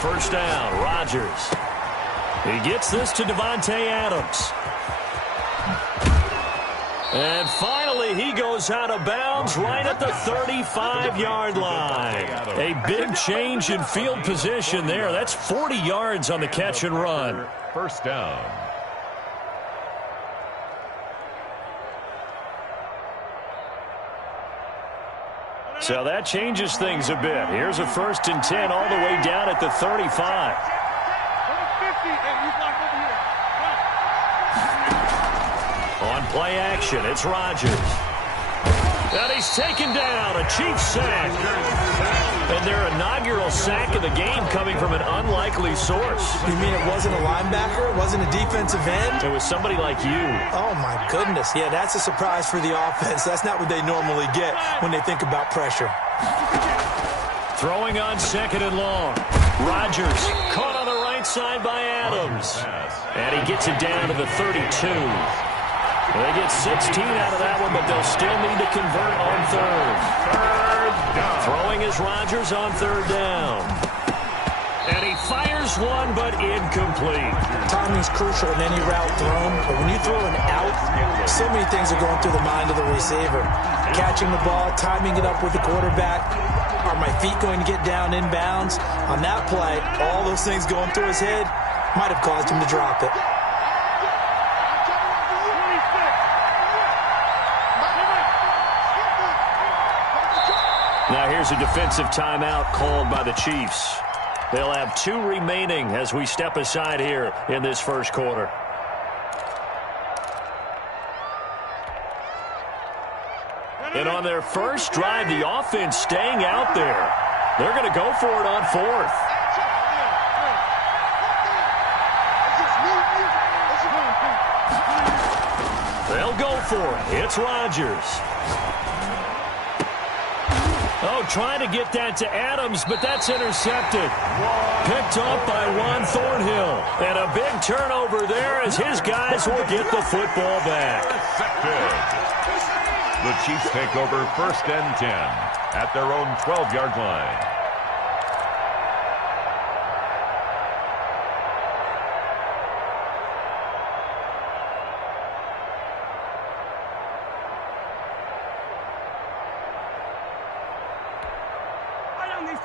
first down. Rodgers. He gets this to Davante Adams. And finally, he goes out of bounds right at the 35-yard line. A big change in field position there. That's 40 yards on the catch and run. First down. So that changes things a bit. Here's a 1st and 10 all the way down at the 35. On play action, it's Rodgers. And he's taken down, a Chiefs sack. And their inaugural sack of the game coming from an unlikely source. You mean it wasn't a linebacker? It wasn't a defensive end? It was somebody like you. Oh, my goodness. Yeah, that's a surprise for the offense. That's not what they normally get when they think about pressure. Throwing on 2nd and long. Rodgers caught on the right side by Adams. And he gets it down to the 32. They get 16 out of that one, but they'll still need to convert on 3rd. Throwing is Rodgers on 3rd down. And he fires one, but incomplete. Timing's crucial in any route thrown, but when you throw an out, so many things are going through the mind of the receiver. Catching the ball, timing it up with the quarterback. Are my feet going to get down in bounds? On that play, all those things going through his head might have caused him to drop it. Now here's a defensive timeout called by the Chiefs. They'll have 2 remaining as we step aside here in this first quarter. And on their first drive, the offense staying out there. They're going to go for it on 4th. They'll go for it. It's Rodgers. Oh, trying to get that to Adams, but that's intercepted. Picked off by Juan Thornhill. And a big turnover there as his guys will get the football back. The Chiefs take over 1st and 10 at their own 12-yard line.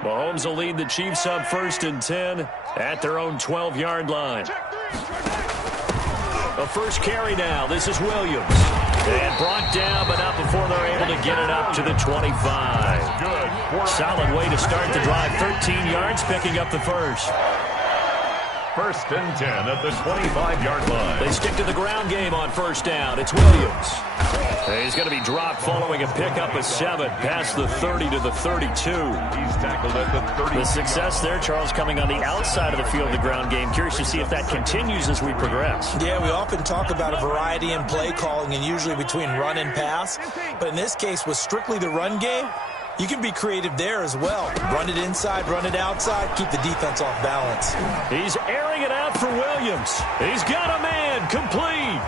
Mahomes will lead the Chiefs up 1st and 10 at their own 12-yard line. A first carry now. This is Williams. And brought down, but not before they're able to get it up to the 25. Good. Solid way to start the drive. 13 yards, picking up the first. 1st and 10 at the 25-yard line. They stick to the ground game on 1st down. It's Williams. He's going to be dropped following a pickup of 7 past the 30 to the 32. He's tackled at the 30. The success there, Charles, coming on the outside of the field, the ground game. Curious to see if that continues as we progress. Yeah, we often talk about a variety in play calling and usually between run and pass. But in this case, with strictly the run game, you can be creative there as well. Run it inside, run it outside, keep the defense off balance. He's airing it out for Williams. He's got a man, complete.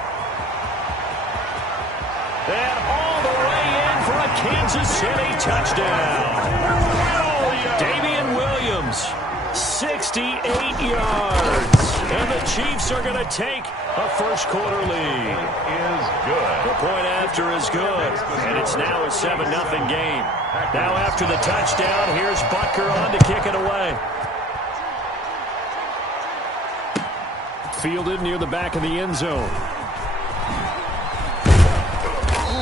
And all the way in for a Kansas City touchdown. Damian Williams, 68 yards. And the Chiefs are going to take a first quarter lead. Is good. The point after is good. And it's now a 7-0 game. Now after the touchdown, here's Butker on to kick it away. Fielded near the back of the end zone.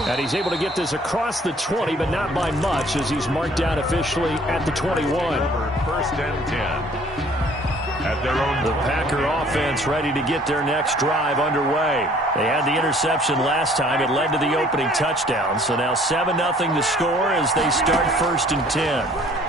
And he's able to get this across the 20, but not by much, as he's marked down officially at the 21. 1st and 10 at their own. The Packer offense ready to get their next drive underway. They had the interception last time. It led to the opening touchdown. So now 7-0 to score as they start 1st and 10.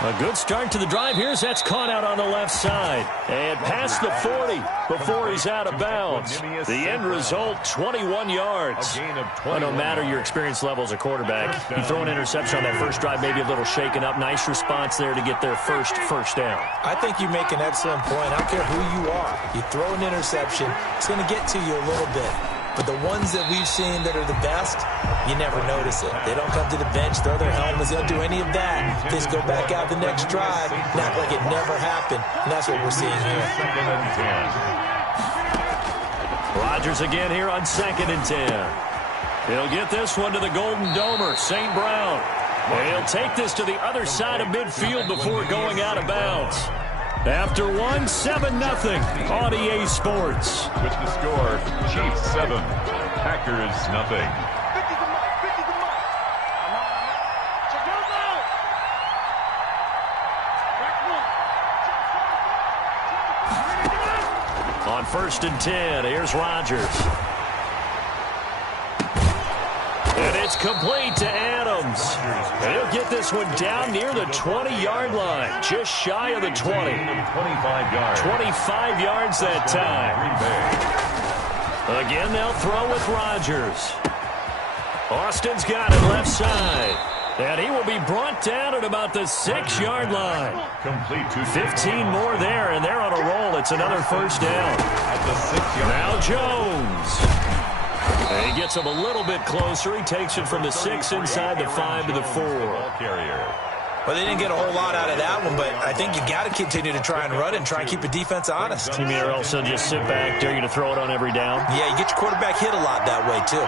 A good start to the drive. Here's that's caught out on the left side. And past the 40 before he's out of bounds. The end result, 21 yards. Well, no matter your experience level as a quarterback, you throw an interception on that first drive, maybe a little shaken up. Nice response there to get their first down. I think you make an excellent point. I don't care who you are. You throw an interception, it's going to get to you a little bit. But the ones that we've seen that are the best, you never notice it. They don't come to the bench, throw their helmets. They don't do any of that. They just go back out the next drive and act like it never happened. And that's what we're seeing here. 2nd and 10. Rodgers again here on 2nd and 10. He'll get this one to the Golden Domer, St. Brown. And he'll take this to the other side of midfield before going out of bounds. After 1, 7-0 on EA Sports. With the score, Chiefs 7, Packers nothing. On 1st and 10, here's Rodgers. And it's complete to Adams. And he'll get this one down near the 20-yard line, just shy of the 20. 25 yards. 25 yards that time. Again, they'll throw with Rodgers. Austin's got it left side. And he will be brought down at about the 6-yard line. Complete to 15 more there, and they're on a roll. It's another first down. at the 6-yard line. Now Jones. And he gets him a little bit closer. He takes it from the 6 inside the 5 to the 4. Well, they didn't get a whole lot out of that one, but I think you got to continue to try and run it and try and keep the defense honest. Team here also just sit back, dare you to throw it on every down. Yeah, you get your quarterback hit a lot that way, too.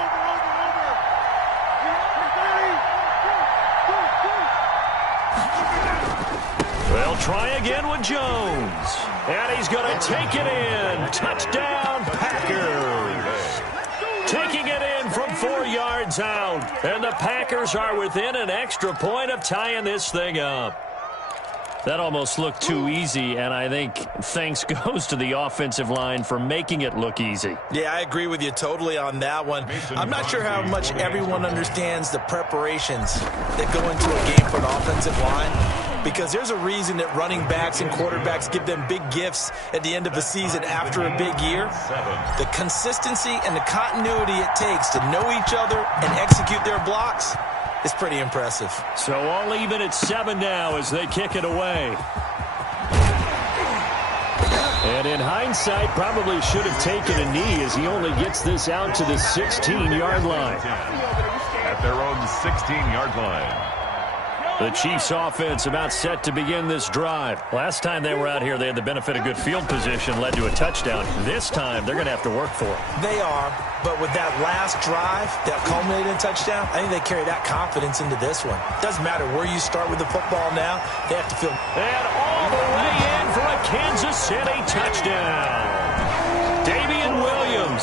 They'll try again with Jones. And he's going to take it in. Touchdown, Packers. Taking it in from 4 yards out. And the Packers are within an extra point of tying this thing up. That almost looked too easy, and I think thanks goes to the offensive line for making it look easy. Yeah, I agree with you totally on that one. I'm not sure how much everyone understands the preparations that go into a game for an offensive line, because there's a reason that running backs and quarterbacks give them big gifts at the end of a season after a big year. The consistency and the continuity it takes to know each other and execute their blocks is pretty impressive. So all even at 7 now as they kick it away. And in hindsight, probably should have taken a knee as he only gets this out to the 16-yard line. At their own 16-yard line. The Chiefs offense about set to begin this drive. Last time they were out here, they had the benefit of good field position, led to a touchdown. This time, they're going to have to work for it. They are, but with that last drive that culminated in a touchdown, I think they carry that confidence into this one. Doesn't matter where you start with the football now, they have to feel. And all the way in for a Kansas City touchdown. Damian Williams,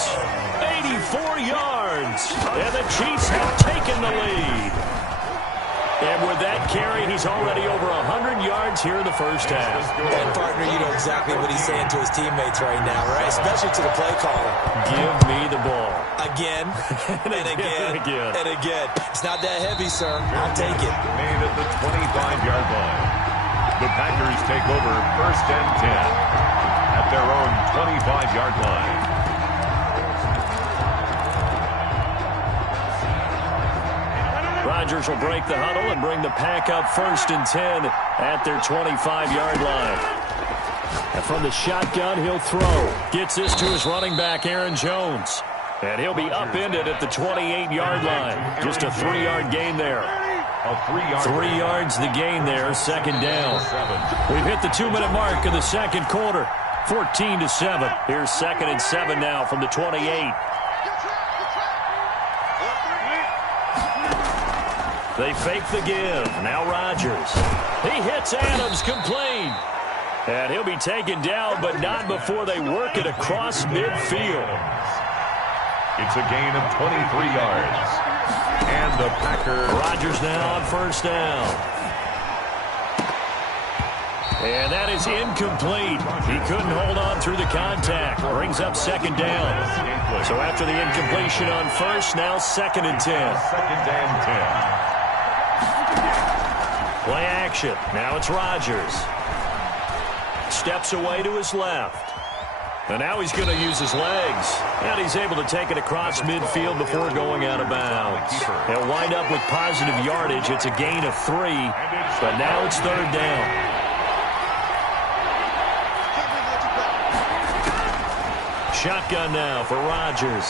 84 yards, and the Chiefs have taken the lead. And with that carry, he's already over 100 yards here in the first half. And, partner, you know exactly what he's saying to his teammates right now, right? Especially to the play caller. Give me the ball. Again, and again, and again. It's not that heavy, sir. I'll take it. Made at the 25-yard line. The Packers take over 1st and 10 at their own 25-yard line. Rodgers will break the huddle and bring the Pack up 1st and 10 at their 25-yard line. And from the shotgun, he'll throw. Gets this to his running back, Aaron Jones. And he'll be upended at the 28-yard line. Just a 3-yard gain there. A 3-yard 3 yards the gain there, 2nd down. We've hit the 2-minute mark in the second quarter. 14-7. Here's 2nd and 7 now from the 28. They fake the give. Now Rodgers. He hits Adams complete. And he'll be taken down, but not before they work it across midfield. It's a gain of 23 yards. And the Packers. Rodgers now on 1st down. And that is incomplete. He couldn't hold on through the contact. Brings up 2nd down. So after the incompletion on 1st, now 2nd and 10. 2nd and 10. Play action. Now it's Rodgers. Steps away to his left. And now he's going to use his legs. And he's able to take it across midfield before going out of bounds. He'll wind up with positive yardage. It's a gain of 3. But now it's 3rd down. Shotgun now for Rodgers.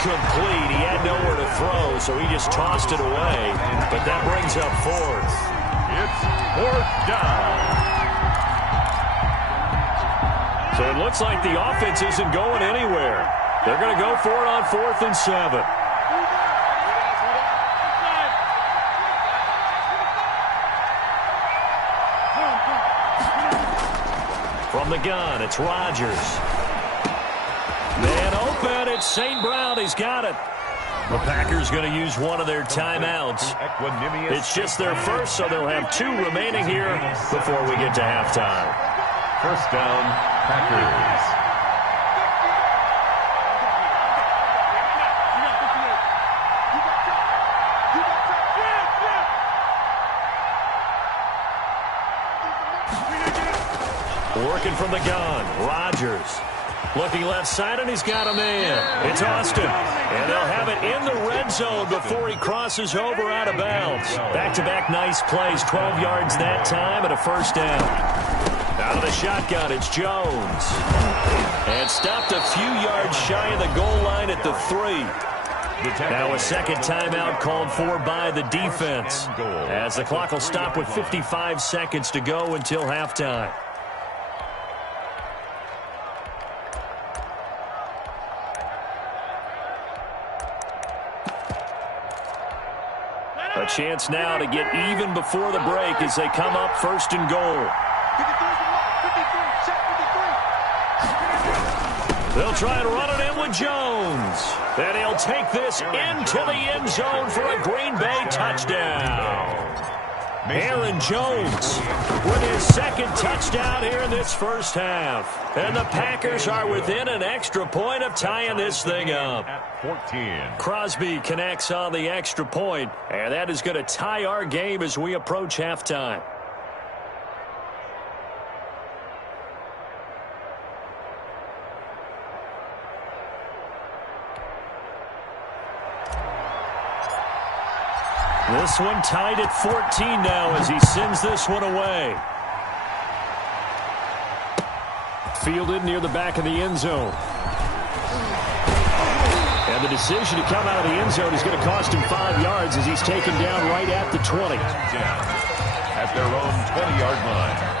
incomplete. He had nowhere to throw, so he just tossed it away. But that brings up fourth. It's fourth down. So it looks like the offense isn't going anywhere. They're going to go for it on 4th and 7. From the gun, it's Rodgers. Man open, it's St. Brown. He's got it. The Packers going to use one of their timeouts. It's just their first, so they'll have 2 remaining here before we get to halftime. First down, Packers. Working from the gun, Rodgers. Looking left side, and he's got a man. It's Austin. And they'll have it in the red zone before he crosses over out of bounds. Back-to-back nice plays, 12 yards that time, and a first down. Out of the shotgun, it's Jones. And stopped a few yards shy of the goal line at the 3. Now a second timeout called for by the defense, as the clock will stop with 55 seconds to go until halftime. A chance now to get even before the break as they come up 1st and goal. They'll try and run it in with Jones. And he'll take this into the end zone for a Green Bay touchdown. Aaron Jones with his second touchdown here in this first half. And the Packers are within an extra point of tying this thing up. 14. Crosby connects on the extra point, and that is going to tie our game as we approach halftime. This one tied at 14 now as he sends this one away. Fielded near the back of the end zone. And the decision to come out of the end zone is going to cost him 5 yards as he's taken down right at the 20. At their own 20-yard line.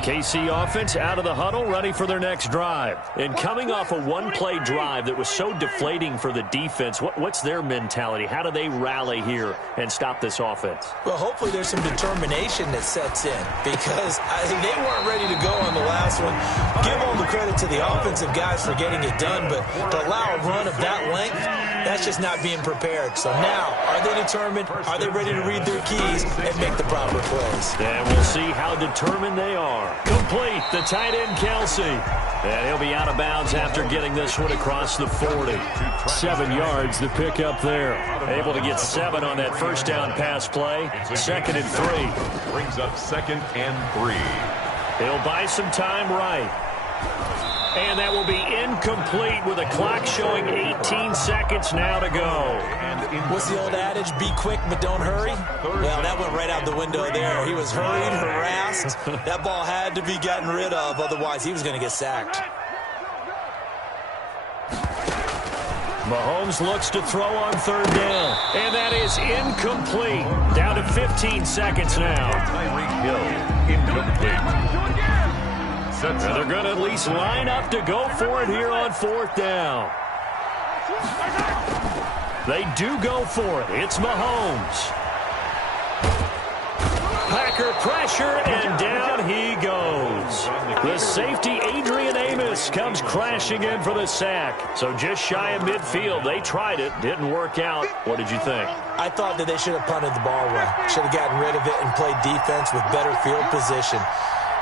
KC offense out of the huddle, ready for their next drive. And coming off a one-play drive that was so deflating for the defense, what's their mentality? How do they rally here and stop this offense? Well, hopefully there's some determination that sets in, because they weren't ready to go on the last one. Give all the credit to the offensive guys for getting it done, but to allow a run of that length, that's just not being prepared. So now, are they determined? Are they ready to read their keys and make the proper plays? And we'll see how determined they are. Complete, the tight end, Kelsey. And he'll be out of bounds after getting this one across the 40. 7 yards, the pickup there. Able to get 7 on that first down pass play. 2nd and 3. Brings up 2nd and 3. He'll buy some time right. And that will be incomplete with the clock showing 18 seconds now to go. What's the old adage? Be quick, but don't hurry? Well, that went right out the window there. He was hurried, harassed. That ball had to be gotten rid of, otherwise he was going to get sacked. Mahomes looks to throw on 3rd down. And that is incomplete. Down to 15 seconds now. Tyreek Hill, incomplete. And they're going to at least line up to go for it here on 4th down. They do go for it. It's Mahomes. Packer pressure, and down he goes. The safety, Adrian Amos, comes crashing in for the sack. So just shy of midfield. They tried it. Didn't work out. What did you think? I thought that they should have punted the ball away. Should have gotten rid of it and played defense with better field position.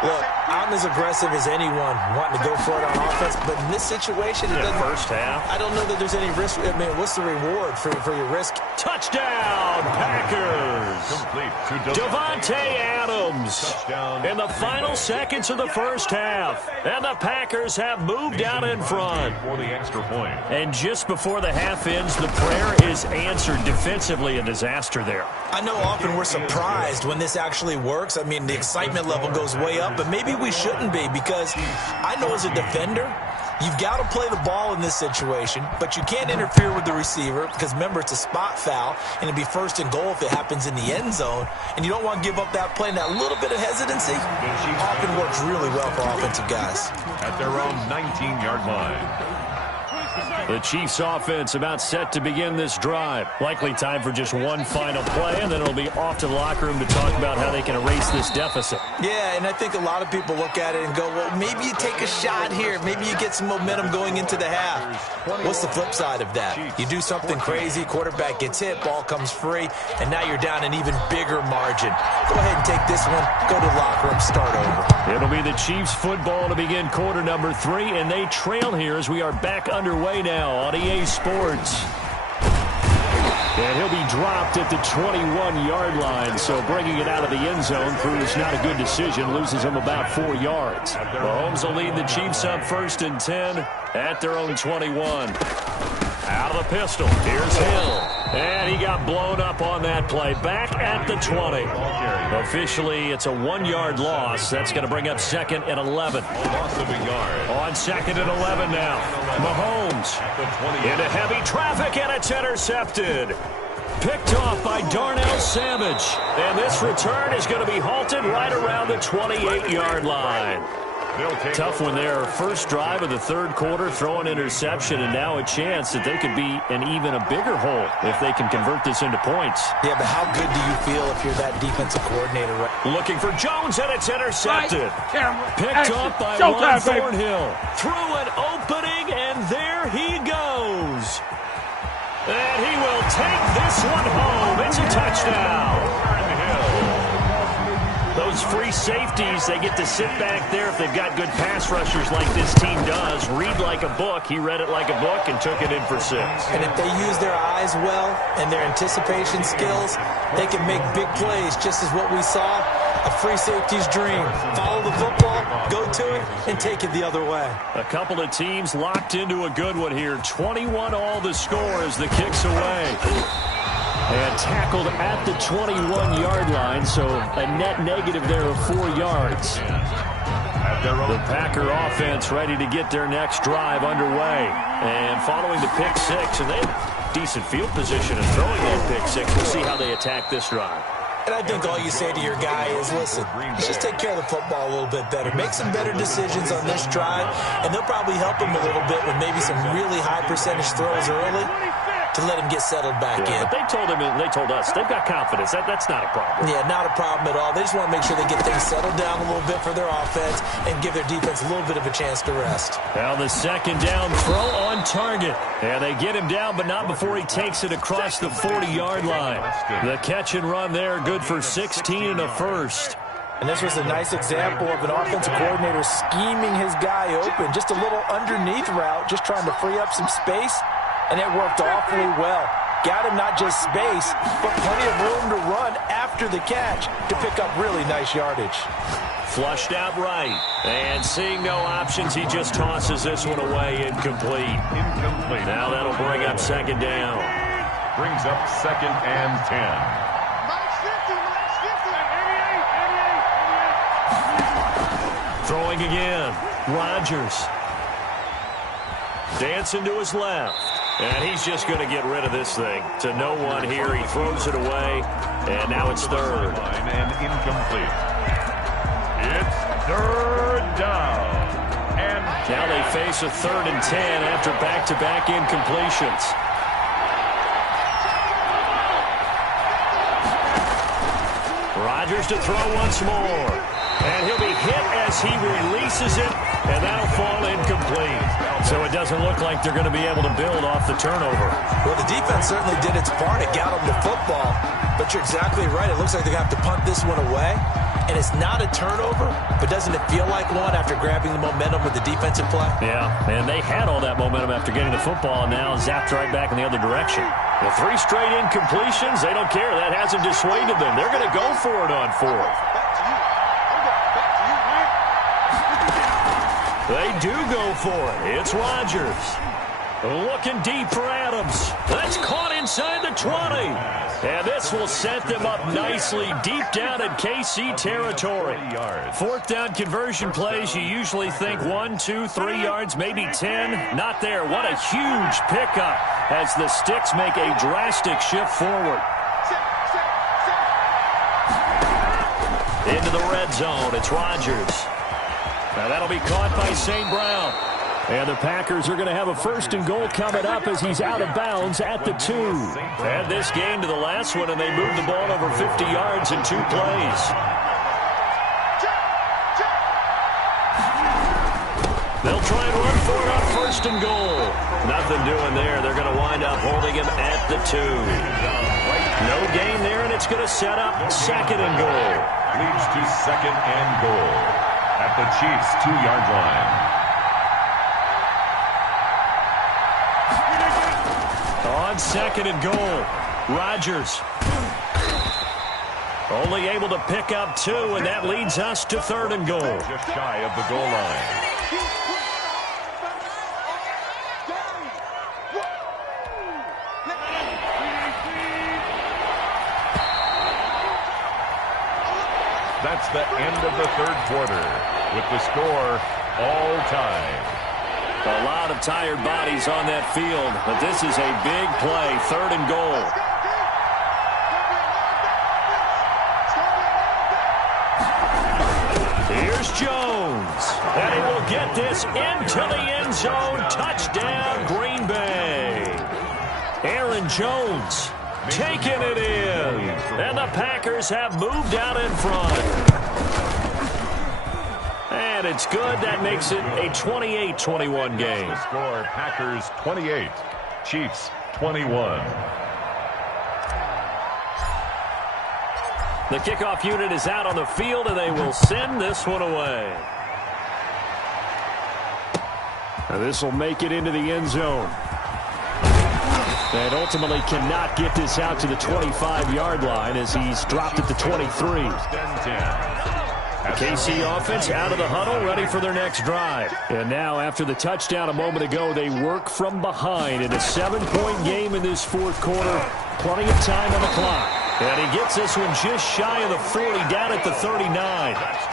Look, I'm as aggressive as anyone wanting to go for it on offense, but in this situation, it doesn't. First half. I don't know that there's any risk. I mean, what's the reward for your risk? Touchdown, Packers! Complete to Davante Adams in the final seconds of the first half. And the Packers have moved out in front. For the extra point. And just before the half ends, the prayer is answered. Defensively, a disaster there. I know often we're surprised when this actually works. I mean, the excitement level goes way up, but maybe we shouldn't be, because I know as a defender, you've got to play the ball in this situation, but you can't interfere with the receiver because, remember, it's a spot foul, and it'd be first and goal if it happens in the end zone, and you don't want to give up that play. And that little bit of hesitancy often works really well for offensive guys. At their own 19-yard line. The Chiefs offense about set to begin this drive. Likely time for just one final play, and then it'll be off to the locker room to talk about how they can erase this deficit. Yeah, and I think a lot of people look at it and go, well, maybe you take a shot here. Maybe you get some momentum going into the half. What's the flip side of that? You do something crazy, quarterback gets hit, ball comes free, and now you're down an even bigger margin. Go ahead and take this one, go to the locker room, start over. It'll be the Chiefs football to begin quarter number 3, and they trail here as we are back underway now on EA Sports. And he'll be dropped at the 21-yard line, so bringing it out of the end zone proves not a good decision, loses him about 4 yards. Mahomes will lead the Chiefs up 1st and 10 at their own 21. Out of the pistol, here's Hill. And he got blown up on that play. Back at the 20. Officially, it's a 1-yard loss. That's going to bring up 2nd and 11. Loss of a yard. On 2nd and 11 now. Mahomes into heavy traffic, and it's intercepted. Picked off by Darnell Savage. And this return is going to be halted right around the 28-yard line. Tough one there. First drive of the third quarter, throw an interception, and now a chance that they could be in even a bigger hole if they can convert this into points. Yeah, but how good do you feel if you're that defensive coordinator? Looking for Jones, and it's intercepted. Picked up by Juan Thornhill. Through an opening, and there he goes. And he will take this one home. It's a touchdown. Those free safeties, they get to sit back there if they've got good pass rushers like this team does. Read like a book. He read it like a book and took it in for 6. And if they use their eyes well and their anticipation skills, they can make big plays, just as what we saw, a free safety's dream. Follow the football, go to it, and take it the other way. A couple of teams locked into a good one here. 21 all the score as the kick's away. And tackled at the 21-yard line, so a net negative there of 4 yards. The Packer offense ready to get their next drive underway. And following the pick 6, and they have decent field position in throwing that pick 6. We'll see how they attack this drive. And I think all you say to your guy is, listen, let's just take care of the football a little bit better. Make some better decisions on this drive, and they'll probably help him a little bit with maybe some really high percentage throws early to let him get settled back in. But they told him, and they told us, they've got confidence. That's not a problem. Yeah, not a problem at all. They just want to make sure they get things settled down a little bit for their offense and give their defense a little bit of a chance to rest. Now the second down throw on target. And they get him down, but not before he takes it across the 40-yard line. The catch and run there, good for 16 and a first. And this was a nice example of an offensive coordinator scheming his guy open. Just a little underneath route, just trying to free up some space. And it worked awfully well. Got him not just space, but plenty of room to run after the catch to pick up really nice yardage. Flushed out right. And seeing no options, he just tosses this one away. Incomplete. Now that'll bring up 2nd down. Brings up 2nd and 10. Throwing again. Rodgers. Dancing to his left. And he's just going to get rid of this thing. To no one here. He throws it away. And now it's 3rd. And incomplete. It's 3rd down. And now they face a 3rd and 10 after back-to-back incompletions. Rodgers to throw once more. And he'll be hit as he releases it, and that'll fall incomplete. So it doesn't look like they're going to be able to build off the turnover. Well, the defense certainly did its part. It got them the football. But you're exactly right. It looks like they're going to have to punt this one away. And it's not a turnover, but doesn't it feel like one after grabbing the momentum with the defensive play? Yeah, and they had all that momentum after getting the football, and now zapped right back in the other direction. The 3 straight incompletions, they don't care. That hasn't dissuaded them. They're going to go for it on 4th. They do go for it. It's Rodgers. Looking deep for Adams. That's caught inside the 20. And this will set them up nicely deep down in KC territory. 4th down conversion plays, you usually think 1, 2, 3 yards, maybe 10. Not there. What a huge pickup as the Sticks make a drastic shift forward. Into the red zone. It's Rodgers. Now that'll be caught by St. Brown. And the Packers are going to have a 1st and goal coming up as he's out of bounds at the 2. Add this game to the last one, and they moved the ball over 50 yards in 2 plays. They'll try and run for it on 1st and goal. Nothing doing there. They're going to wind up holding him at the 2. No gain there, and it's going to set up 2nd and goal. Leads to 2nd and goal at the Chiefs' 2-yard line. On 2nd and goal, Rodgers only able to pick up 2, and that leads us to 3rd and goal. Just shy of the goal line. That's the end of the 3rd quarter with the score all time. A lot of tired bodies on that field, but this is a big play, 3rd and goal. Here's Jones, and he will get this into the end zone. Touchdown, Green Bay. Aaron Jones taking it in, and the Packers have moved out in front. And it's good. That makes it a 28-21 game. The score, Packers 28, Chiefs 21. The kickoff unit is out on the field, and they will send this one away. Now this will make it into the end zone. And ultimately cannot get this out to the 25-yard line as he's dropped at the 23. 1st and 10. KC offense out of the huddle, ready for their next drive. And now, after the touchdown a moment ago, they work from behind in a 7-point game in this 4th quarter. Plenty of time on the clock. And he gets this one just shy of the 40, down at the 39. That's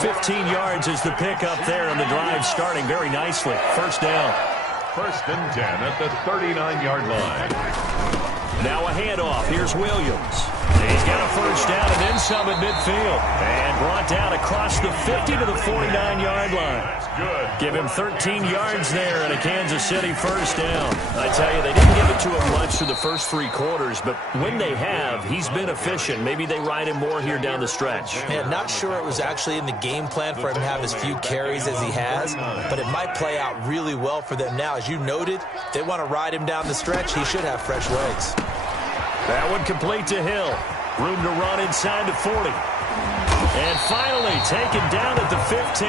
good. 15 yards is the pickup there, and the drive starting very nicely. 1st down. 1st and 10 at the 39-yard line. Now a handoff. Here's Williams. He's got a 1st down and then some at midfield. And brought down across the 50 to the 49-yard line. That's good. Give him 13 yards there and a Kansas City 1st down. I tell you, they didn't give it to him much through the first 3 quarters, but when they have, he's been efficient. Maybe they ride him more here down the stretch. Man, not sure it was actually in the game plan for him to have as few carries as he has, but it might play out really well for them now. As you noted, if they want to ride him down the stretch, he should have fresh legs. That one complete to Hill. Room to run inside to 40. And finally taken down at the 15.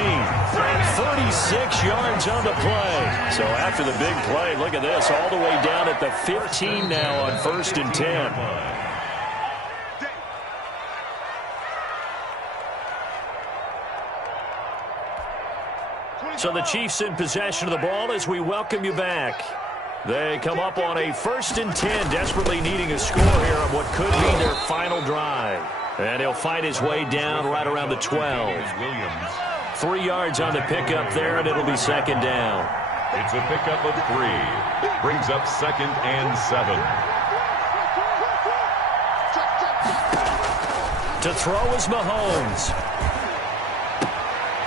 36 yards on the play. So after the big play, look at this, all the way down at the 15 now on 1st and 10. So the Chiefs in possession of the ball as we welcome you back. They come up on a 1st and 10, desperately needing a score here on what could be their final drive. And he'll fight his way down right around the 12. Williams. 3 yards on the pickup there, and it'll be 2nd down. It's a pickup of 3. Brings up 2nd and 7. To throw is Mahomes.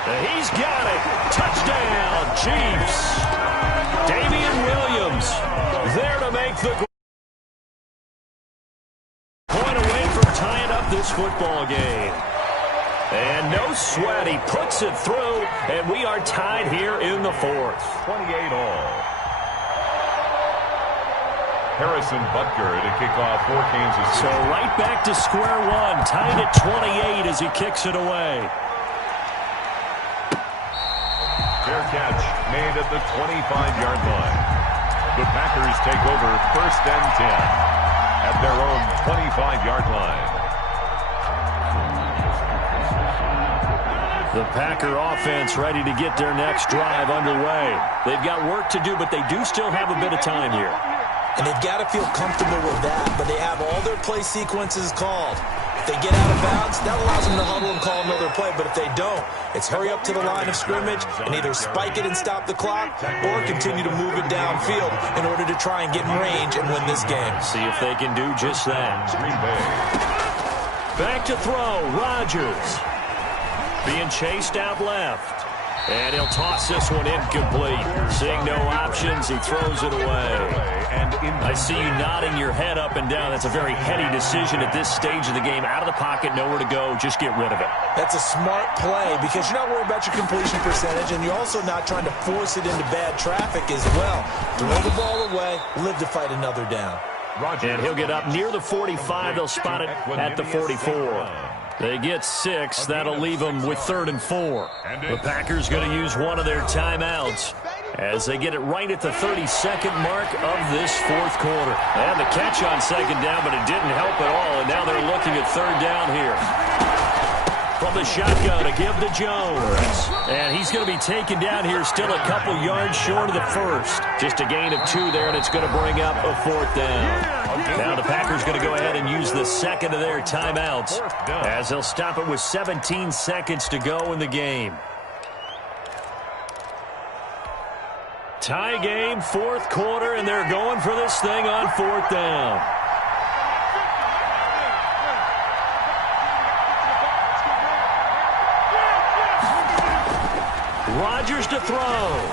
And he's got it. Touchdown, Chiefs. Damian Williams there to make the point away from tying up this football game. And no sweat, he puts it through, and we are tied here in the fourth. 28 all. Harrison Butker to kick off for Kansas City. So right back to square one, tied at 28 as he kicks it away. Fair catch made at the 25-yard line. The Packers take over 1st and 10 at their own 25-yard line. The Packer offense ready to get their next drive underway. They've got work to do, but they do still have a bit of time here. And they've got to feel comfortable with that, but they have all their play sequences called. If they get out of bounds, that allows them to huddle and call another play. But if they don't, it's hurry up to the line of scrimmage and either spike it and stop the clock or continue to move it downfield in order to try and get in range and win this game. See if they can do just that. Green Bay. Back to throw, Rodgers. Being chased out left. And he'll toss this one incomplete. Seeing no options, he throws it away. I see you nodding your head up and down. That's a very heady decision at this stage of the game. Out of the pocket, nowhere to go. Just get rid of it. That's a smart play because you're not worried about your completion percentage, and you're also not trying to force it into bad traffic as well. Throw the ball away, live to fight another down. And he'll get up near the 45. They'll spot it at the 44. They get 6. That'll leave them with 3rd and 4. The Packers going to use one of their timeouts as they get it right at the 32nd mark of this fourth quarter. And the catch on 2nd down, but it didn't help at all. And now they're looking at 3rd down here. From the shotgun to give to Jones. And he's going to be taken down here still a couple yards short of the first. Just a gain of 2 there, and it's going to bring up a 4th down. Now the Packers going to go ahead and use the second of their timeouts as they'll stop it with 17 seconds to go in the game. Tie game, 4th quarter, and they're going for this thing on 4th down. Rodgers to throw.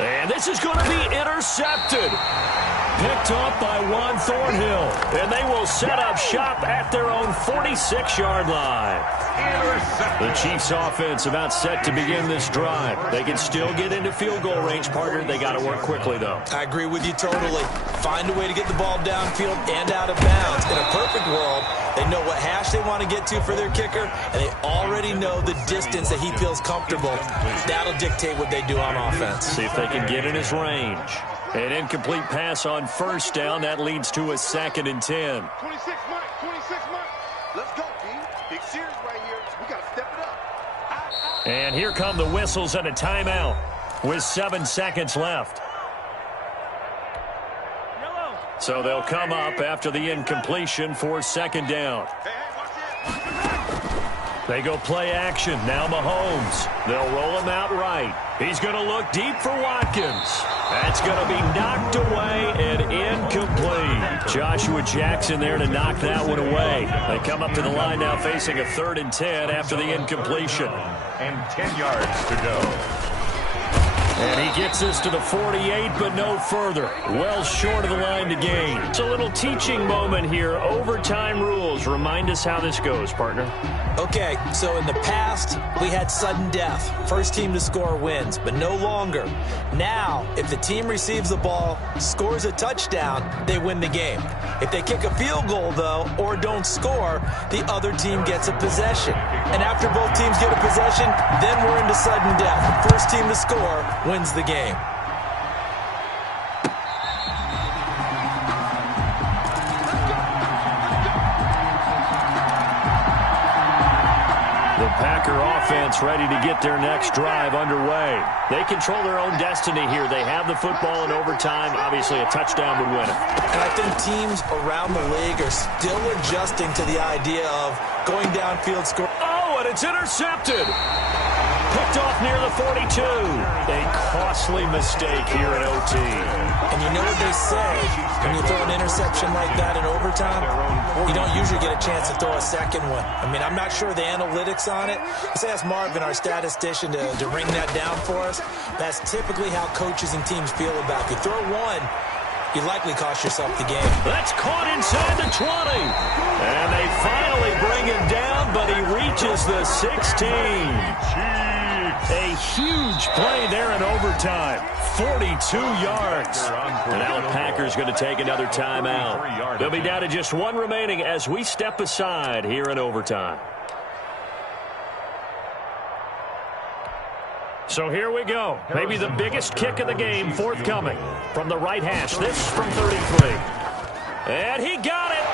And this is going to be intercepted. Picked off by Juan Thornhill. And they will set up shop at their own 46-yard line. The Chiefs offense about set to begin this drive. They can still get into field goal range, partner. They got to work quickly, though. I agree with you totally. Find a way to get the ball downfield and out of bounds. In a perfect world, they know what hash they want to get to for their kicker, and they already know the distance that he feels comfortable. That'll dictate what they do on offense. See if they can get in his range. An incomplete pass on 1st down. That leads to a 2nd and 10. 26 Mike. Let's go, team. Big series right here. We got to step it up. And here come the whistles and a timeout with 7 seconds left. So they'll come up after the incompletion for 2nd down. They go play action. Now Mahomes. They'll roll him out right. He's going to look deep for Watkins. That's going to be knocked away and incomplete. Joshua Jackson there to knock that one away. They come up to the line now facing a 3rd and 10 after the incompletion. And 10 yards to go. And he gets this to the 48, but no further. Well short of the line to gain. It's a little teaching moment here. Overtime rules. Remind us how this goes, partner. Okay, so in the past, we had sudden death. First team to score wins, but no longer. Now, if the team receives the ball, scores a touchdown, they win the game. If they kick a field goal, though, or don't score, the other team gets a possession. And after both teams get a possession, then we're into sudden death. First team to score wins the game. The Packer offense ready to get their next drive underway. They control their own destiny here. They have the football in overtime. Obviously, a touchdown would win it. And I think teams around the league are still adjusting to the idea of going downfield score. Oh, and it's intercepted. Picked off near the 42. A costly mistake here in OT. And you know what they say, when you throw an interception like that in overtime, you don't usually get a chance to throw a second one. I mean, I'm not sure the analytics on it. Let's ask Marvin, our statistician, to ring that down for us. That's typically how coaches and teams feel about it. You throw one, you likely cost yourself the game. That's caught inside the 20. And they finally bring him down, but he reaches the 16. A huge play there in overtime. 42 yards. And now the Packers going to take another timeout. They'll be down to just one remaining as we step aside here in overtime. So here we go. Maybe the biggest kick of the game forthcoming. From the right hash, this from 33. And he got it.